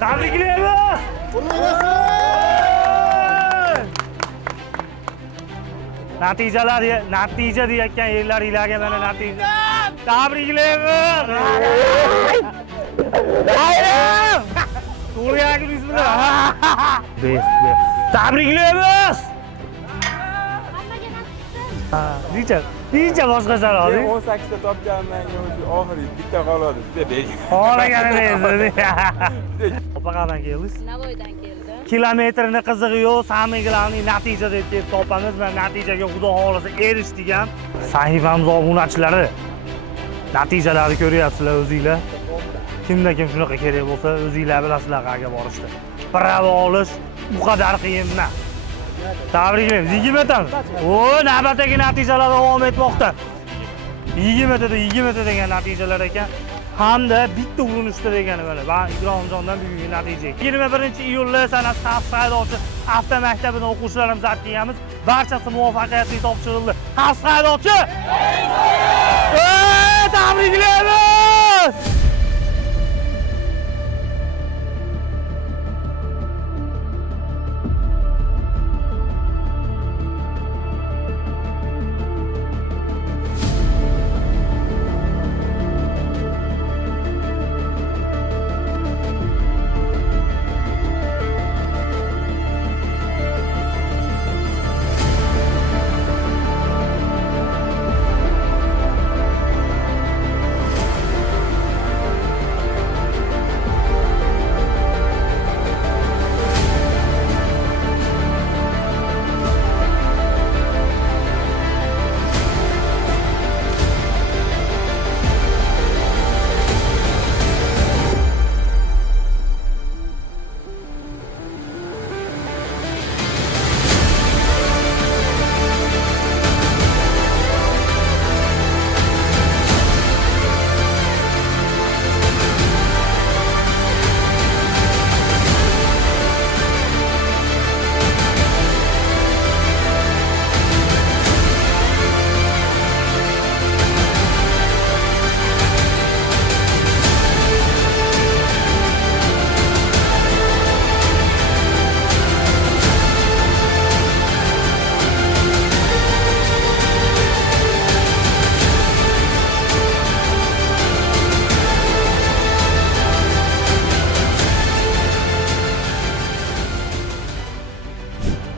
Tabriklaymiz. Natija deyotgan yerlaringlarga mana natija. Tabriklaymiz. To'g'riyangiz bilan. Tabriklaymiz. Necha boshqachalar? 18 ta topganman, oxiri bitta qoladi. Xohlaganingizni. Opa qayerdan keldingiz? Navoiydan keldim. Kilometrni qizig'i yo'q, samiglarning natija deb kelib topamiz va natijaga xudo xolasa erishdigan sahifamiz obunachilari natijalarni ko'ryapsizlar o'zinglar. Kimda kim shunaqa kerak bo'lsa, o'zinglar bilasizlar qayerga borishdi. Prava olish bu qadar qiyin emas. Tabriklaymiz. 20 tamiz. Navbatdagi natijalar davom etmoqda. 20 ta degan natijalar ekan. Hamda bitta urinishda degani mana. Va Ibrohimjondan bugungi natija. 21-iyulda sanasi xavf haydovchi avtomaktabining o'quvchilarimiz aytganmiz. Barchasi muvaffaqiyatli topshirildi. Xavf haydovchi! Tabriklaymiz!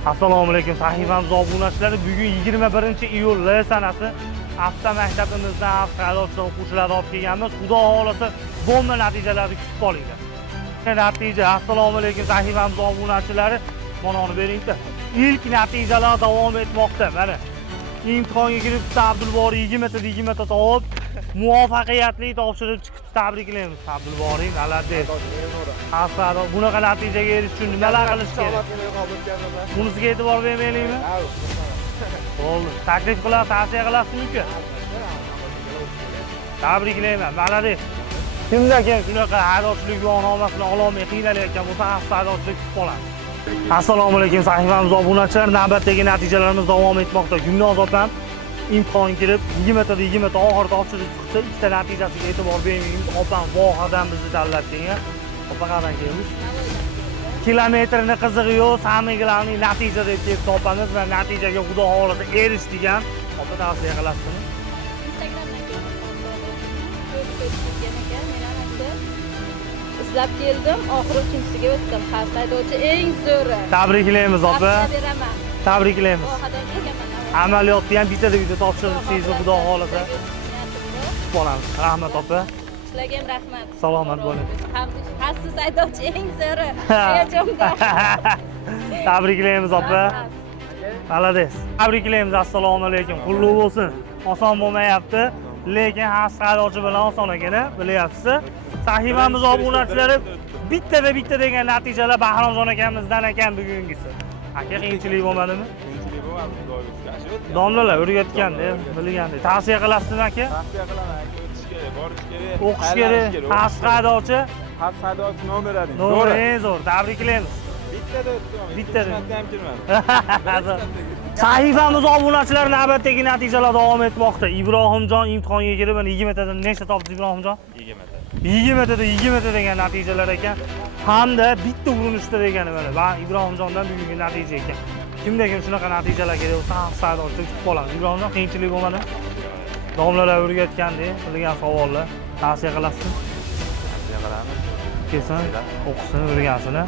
Assalomu alaykum sahifamiz obunachilari. Bugun 21-iyul sanasi avtomaktabimizdan haydovchi o'quvchilarni olib kelganmiz. Xudo xolasa bomba natijalarni kutib olinglar. Natija assalomu alaykum sahifamiz obunachilari. Mana uni bering-da. İlk natijalar davom etmoqda. Mana imtihonga kirib Abdulboriy 20 ta topib muvaffaqiyatli topshirib chiqib tabriklaymiz. Abdulboriy malades. Asaro bunaqa natijaga erishish uchun nimalar qilish kerak? Bunisiga e'tibor bermaylikmi? Bo'ldi. Taklif qilasiz, tavsiya qilasizmi-ku? Tabriklayman. Malades. Kimda kim shunaqa haydovchilik guvohnomasini ololmay qiynalayotgan bo'lsa, haydovchilik kutib olamiz. Assalomu alaykum sahifamiz obunachilar. Navbatdagi natijalarimiz davom etmoqda. Gulnoz opam imtihon kirib 20 ta oxirida topshirib chiqsa, ikkita natijasiga e'tibor bermaymiz. Opam vohadan bizni tanlatgan. Opa qayerdan kelmish? Kilometrni qizig'i yo'q, samiglarning natija deb kelib topamiz va natijaga xudo xolasa erishdigan. Opa tavsiya qilasizmi? Instagramdan keldim. Izlab keldim, oxiri uchinchisiga o'tdim. Xavf haydovchi eng zo'ri. Tabriklaymiz opa. Beraman. Tabriklaymiz. Vohadan kelganman. Amaliyotni ham bitta topshirsangiz xudo xolasa bo'lamiz. Rahmat opa. Sizlarga ham rahmat. Salomat bo'ling. Xavfsiz haydovchi eng zo'ri. Hayajonda. Tabriklaymiz opa. Malades. Tabriklaymiz. Assalomu alaykum. Qulluq bo'lsin. Oson bo'lmayapti, lekin xavfsiz haydovchi bilan oson ekan, bilyapsiz. Sahifamiz obunachilari bitta degan natijalar Bahromjon akamizdan ekan bugungisi. Aka qiyinchilik bo'lmadimi? Qiyinchilik bo'lmadi, Xudoga Domlalar o'rgatganda, bilganda. Tavsiya qilasizmi aka? Tavsiya qilaman, o'tish kerak, borish kerak. O'qish kerak. Xavfsiz haydovchi. Xavfsiz haydovchi nomeradi. Zo'r, eng zo'r. Tabriklaymiz. Bittada o'tdim. Bittada ham kirmadi. Sahifamiz obunachilari navbatdagi natijalar davom etmoqda. Ibrohimjon imtihonga kirib 20 tadan nechta topdi Ibrohimjon? 20 ta. 20 degan natijalar ekan. Hamda bitta urinishda degani mana. Va Ibrohimjondan bugungi natija ekan. Kimda kim shunaqa natijalar kerak bo'lsa, hafsada ortib kutib qolamiz. Ibrohimjon qiyinchilik bo'lmadi. Domlalar o'rgatgandek, qilgan savollar tavsiya qilasiz. Tavsiya qilamiz. Kelsin, o'qisin, o'rgansini.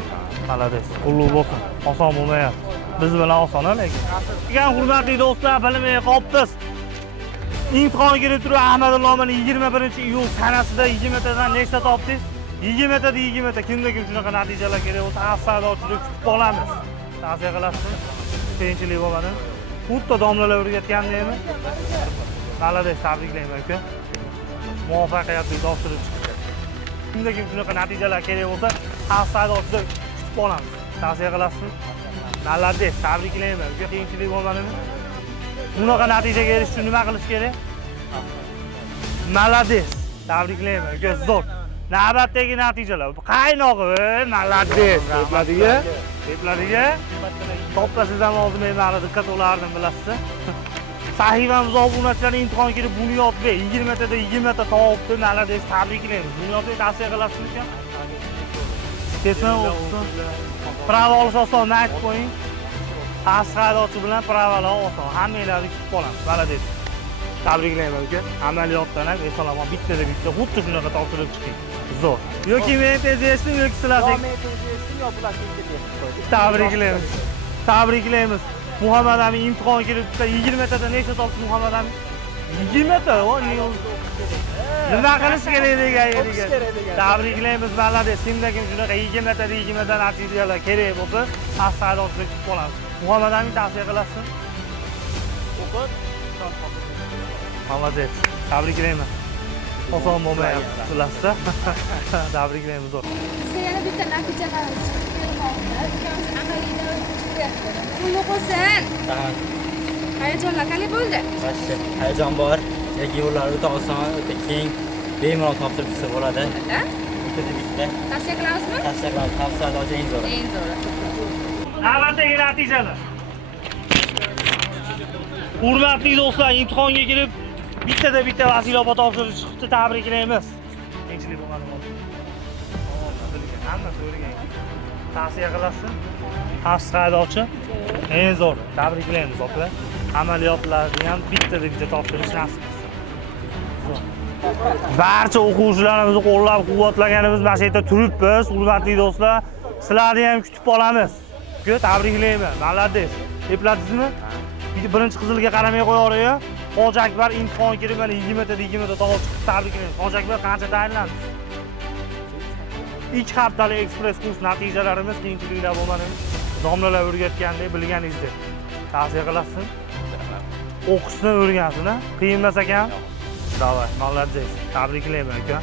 Malades. Qulluq bo'lsin. Oson bo'lmayapti. Biz bilan oson lekin. Degan hurmatli do'stlar, bilmay qolibmiz. Imtihon kelib turib Ahmadulloh mana 21-iyul sanasida 20 tadan nechta topdingiz? 20 tada 20 ta. Kimda kim shunaqa natijalar kerak bo'lsa, hafsada ortib kutib qolamiz. Tavsiya qilasizmi? Qiyinchilik bo'lmadi. Xuddi domlalar o'rgatgandekmi? Malades, tabriklayman aka. Muvaffaqiyatli topshirib chiqdi. Kimda kim shunaqa natijalar kerak bo'lsa, hafsada ortib kutib qolamiz. Tavsiya qilasizmi? Malades, tabriklayman aka. Qiyinchilik bo'lmadimi? Bunaqa natijaga erish uchun nima qilish kerak? Malades, tabriklayman aka. Zo'r. Navbatdagi natijalar. Qaynog'i, malades. Tepladiga. To'plasizdan oldin men mana diqqat olardim, bilasizmi? Sahifamiz obunachilar imtihon kelib Bunyodbek 20 tada 20 ta topdi. Malades, tabriklaymiz. Bunyodbek tavsiya qilasizmi? Kesma o'qisin. Prava olish oson, aytib qo'ying. Asqadochi bilan pravalar oson. Hammanglarni kutib qolamiz. Malades. Tabriklayman aka. Amaliyotdan ham eson-omon bitta xuddi shunaqa topshirib chiqing. Zo'r. Yoki men tez yetishdim, yoki sizlar tabriklaymiz. Tabriklaymiz. Muhammad Amin imtihon kelib tursa 20 tada nechta topdi Muhammad Amin? 20 ta. Nima qilish kerak degan. Tabriklaymiz, malades. Kimda kim shunaqa 20 tada 20 ta natijalar kerak bo'lsa, hafsada kutib qolamiz. Muhammad Amin tavsiya qilasizmi? O'qib, malades. Tabriklayman. Oson bo'lmayapti, bilasizlar. Tabriklayman, zo'r. Bizda yana bitta natijalarimiz chiqib kelmoqda. Ukamiz amaliyda o'tib Qulluq bo'lsin. Hayajonlar qanday bo'ldi? Yaxshi, hayajon bor. Lekin yo'llar o'ta oson, o'ta keng, bemalol topshirib chiqsa bo'ladi. Bitta. Tavsiya qilamizmi? Tavsiya qilamiz, hafsada eng zo'ri. Eng zo'ri. Navbatdagi natijalar. Hurmatli do'stlar, imtihonga kirib bitta vazifa topshirib chiqibdi, tabriklaymiz. Qiyinchilik bo'lmadi. Hammasi o'rgan. Tavsiya qilasizmi? Hafsadachi eng zo'r. Tabriklaymiz, aka. Amaliyotlarni ham bitta topshirish nasib etsin. Barcha o'quvchilarimizni qo'llab-quvvatlaganimiz mana shu yerda turibmiz, hurmatli do'stlar. Sizlarni ham kutib qolamiz. Tabriklayman. Malades. Epladingizmi? Birinchi qizilga qaramay qo'yaverib. Hoji Akbar imtihon kirib mana 20 tada 20 ta topib chiqib, tabriklayman. Hoji Akbar qancha tayinlandi? 2 haftalik ekspress kurs natijalarimiz qiyinchiliklar bo'lmadi. Domlalar o'rgatgandek bilganingizdek. Tavsiya qilasizmi? O'qishni o'rgansin, qiyin emas ekan. Davay, malades. Tabriklayman aka.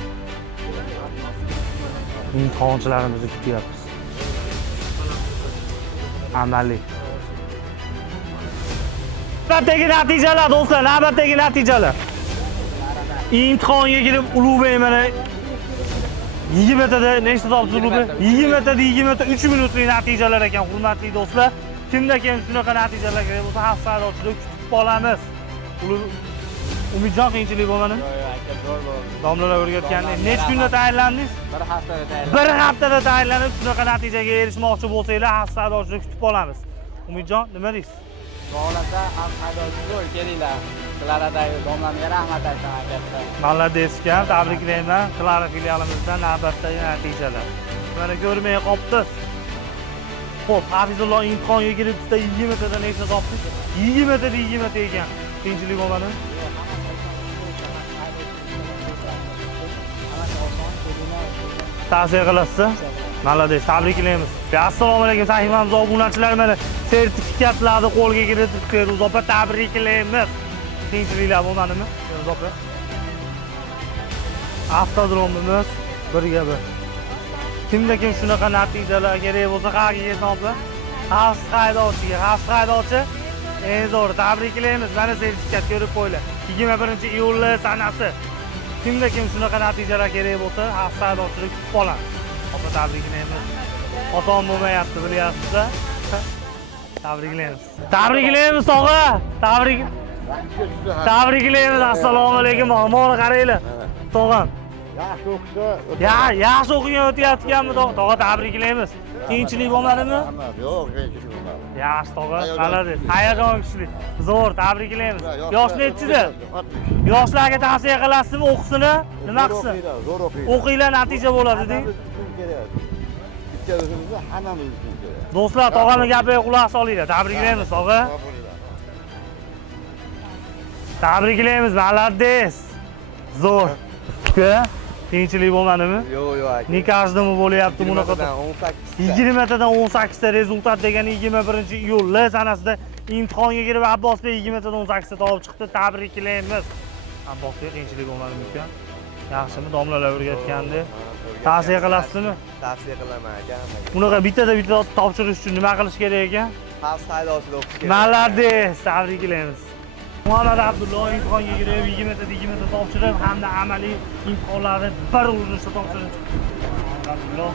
Imtihonchilarimizni kutyapmiz. Amaliy. Navbatdagi natijalar do'stlar, navbatdagi natijalar. Imtihonga kirib Ulug'bek mana 20 tada nechta topdi Ulug'bek? 20 tada 20 ta 3 minutlik natijalar ekan, hurmatli do'stlar. Kimda kim shunaqa natijalar kerak bo'lsa, hafsada ochib kutib qolamiz. Umidjon qiyinchilik bo'lmadimi? yo'q, aka zo'r bo'ldi. Domlalar o'rgatgandek. Necha kunda tayyorlandingiz? Bir haftada tayyorlandim. Bir haftada tayyorlanib shunaqa natijaga erishmoqchi bo'lsanglar, hafsada ochib kutib qolamiz. Umidjon, nima deysiz? Bog'lasa ham haydovchi zo'r kelinglar. Klaradagi domlamga rahmat aytaman aka. Malades ekan, tabriklayman. Klara filialimizdan navbatdagi natijalar. Mana ko'rmay qolibsiz. Xo'p, Hafizulloh imtihonga kirib 20 tada nechta topdi? 20 tada 20 ta ekan. Qiyinchilik bo'lmadimi? Tavsiya qilasiz? Malades, tabriklaymiz. Assalomu alaykum sahifamiz obunachilari, mana sertifikatlarni qo'lga kiritib beramiz. Opa, tabriklaymiz. Qiyinchiliklar bo'lmadimi? Opa. Avtodromimiz birga bir. Kimda kim shunaqa natijalar kerak bo'lsa, qayerga kelsa, xavfsiz haydovchi eng zo'r. Tabriklaymiz. Mana sertifikat ko'rib qo'yinglar. 21-iyul sanasi. Kimda kim shunaqa natijalar kerak bo'lsa, xavfsiz haydovchilik kutib qolamiz. Opa, tabriklaymiz. Oson bo'lmayapti, bilyapsiz-a? Tabriklaymiz. Tabriklaymiz, tog'a. Tabriklaymiz. Assalomu alaykum. Omon qaranglar. Tog'am. Yaxshi o'qisa. Yaxshi o'qigan o'tayotganmi tog'a tabriklaymiz. Qiyinchilik bo'lmadimi? Yo'q, qiyinchilik bo'lmadi. Yaxshi tog'a, malades. Hayajon kuchli. Zo'r, tabriklaymiz. Yosh nechida? 60. Yoshlarga tavsiya qilasizmi o'qishini? Nima qilsin? Zo'r o'qiydi. O'qinglar, natija bo'ladi-deng. Ikkimizni hammamiz uchun kerak. Do'stlar, tog'amning gapiga quloq solinglar. Tabriklaymiz, tog'a. Tabriklaymiz, malades. Zo'r. Uka, qiyinchilik bo'lmadimi? Yo'q, aka. Ne каждому bo'lyapti bunaqa. 18. 20 tadan 18 ta rezultat degani 21-iyul sanasida imtihonga kirib Abbosbek 20 tadan 18 ta topib chiqdi. Tabriklaymiz. Abbosbek qiyinchilik bo'lmadimi uka? Yaxshimi? Domlalar o'rgatgandi. Tavsiya qilasizmi? Tavsiya qilaman aka. Bunaqa bitta topshirish uchun nima qilish kerak ekan? Xavf haydovchida o'qish kerak. Malades, tabriklaymiz. Muhammad Abdulloh imtihonga kirib 20 ta topshirib hamda amaliy imtihonlarni bir urinishda topshirib chiqdi. Abdulloh,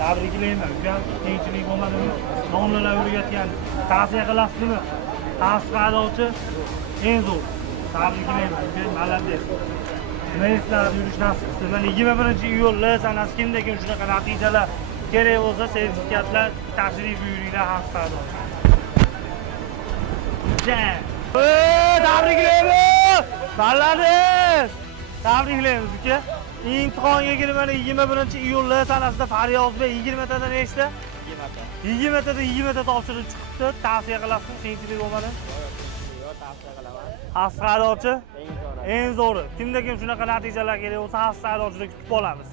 tabriklayman. Uka, qiyinchilik bo'lmadimi? Domlalar o'rgatgan. Tavsiya qilasizmi? Xavf haydovchi eng zo'r. Tabriklayman. Uka, malades. Reyslar yurish nasib qilsin. Mana 21-iyul sanasi kimda kim shunaqa natijalar kerak bo'lsa, sertifikatlar tashrif buyuringlar xavf haydovchi. Tabriklaymiz! Malades! Tabriklaymiz uka. Imtihonga kirib mana 21-iyul sanasida Faryozbek 20 tadan nechta? 20 tadan 20 ta topshirib chiqibdi. Tavsiya qilasizmi? Qiyinchilik bo'lmadi? Yo'q, tavsiya qilaman. Xavf haydovchi Eng zo'ri. eng zo'ri. Kimda kim shunaqa natijalar kerak bo'lsa, xavf haydovchida kutib qolamiz.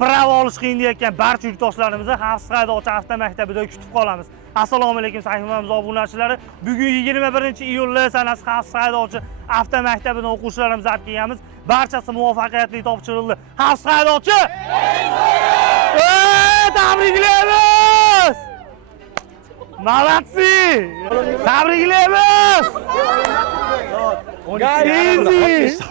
Pravo olish qiyin deyotgan barcha yurtdoshlarimizni xavf haydovchi avtomaktabida kutib qolamiz. Assalomu alaykum sahifamiz obunachilari. Bugun 21-iyul sanasi xavf haydovchi avtomaktabidan o'quvchilarimiz olib kelganmiz. Barchasi muvaffaqiyatli topshirildi. Xavf haydovchi! Tabriklaymiz! Malatsi! Tabriklaymiz! Easy!